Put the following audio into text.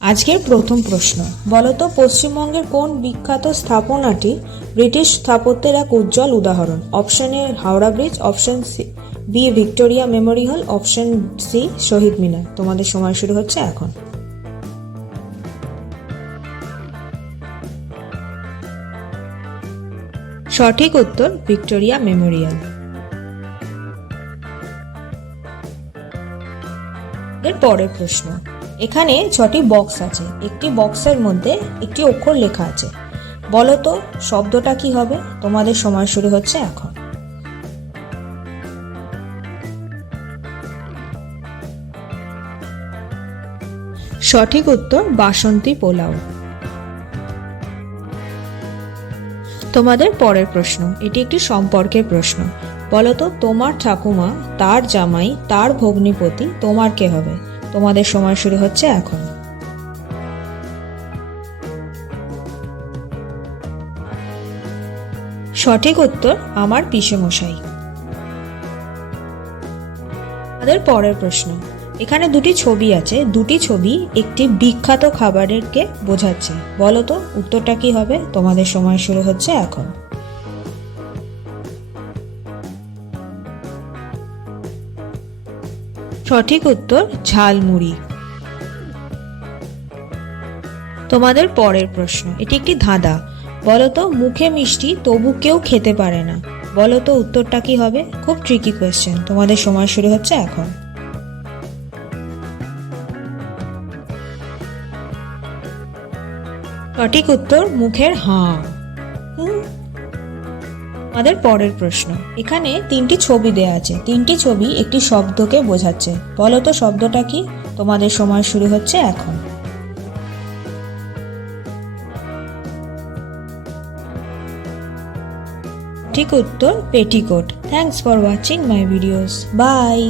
আজকের প্রথম প্রশ্ন, বলো তো পশ্চিমবঙ্গের কোন বিখ্যাত স্থাপনাটি ব্রিটিশ স্থাপত্যের এক উজ্জ্বল উদাহরণ? Option A Howrah Bridge, option B Victoria Memorial, option C Shaheed Minar. তোমাদের সময় শুরু হচ্ছে এখন। সঠিক উত্তর ভিক্টোরিয়া মেমোরিয়াল। এর পরের প্রশ্ন, এখানে 6টি বক্স আছে, একটি বক্সের মধ্যে একটি অক্ষর লেখা আছে, বলো তো শব্দটা কি হবে? তোমাদের সময় শুরু হচ্ছে এখন। সঠিক উত্তর বাসন্তী পোলাও। তোমাদের পরের প্রশ্ন, এটি একটি সম্পর্কের প্রশ্ন, বলো তো তোমার ঠাকুমা, তার জামাই, তার ভগ্নিপতি, তোমার কে হবে? তোমাদের সময় শুরু হচ্ছে এখন। সঠিক উত্তর আমার পিসেমশাই। আমাদের পরের প্রশ্ন, এখানে দুটি ছবি আছে, দুটি ছবি একটি বিখ্যাত খাবারেরকে বোঝাচ্ছে, বলো তো উত্তরটা কি হবে? তোমাদের সময় শুরু হচ্ছে এখন। সঠিক উত্তর ঝালমুড়ি। তোমাদের পরের প্রশ্ন, এটি একটি ধাঁধা, বলো তো মুখে মিষ্টি তবু কেউ খেতে পারে না, বলো তো উত্তরটা কি হবে? খুব ট্রিকি কোয়েশ্চেন, তোমাদের সময় শুরু হচ্ছে এখন। সঠিক উত্তর মুখের হাঁ। আমাদের পরের প্রশ্ন, এখানে 3টি ছবি দেয়া আছে, 3টি ছবি একটি শব্দকে বোঝাচ্ছে, বলো তো শব্দটা কি? তোমাদের সময় শুরু হচ্ছে এখন। ঠিক উত্তর petticoat. Thanks for watching my videos. By.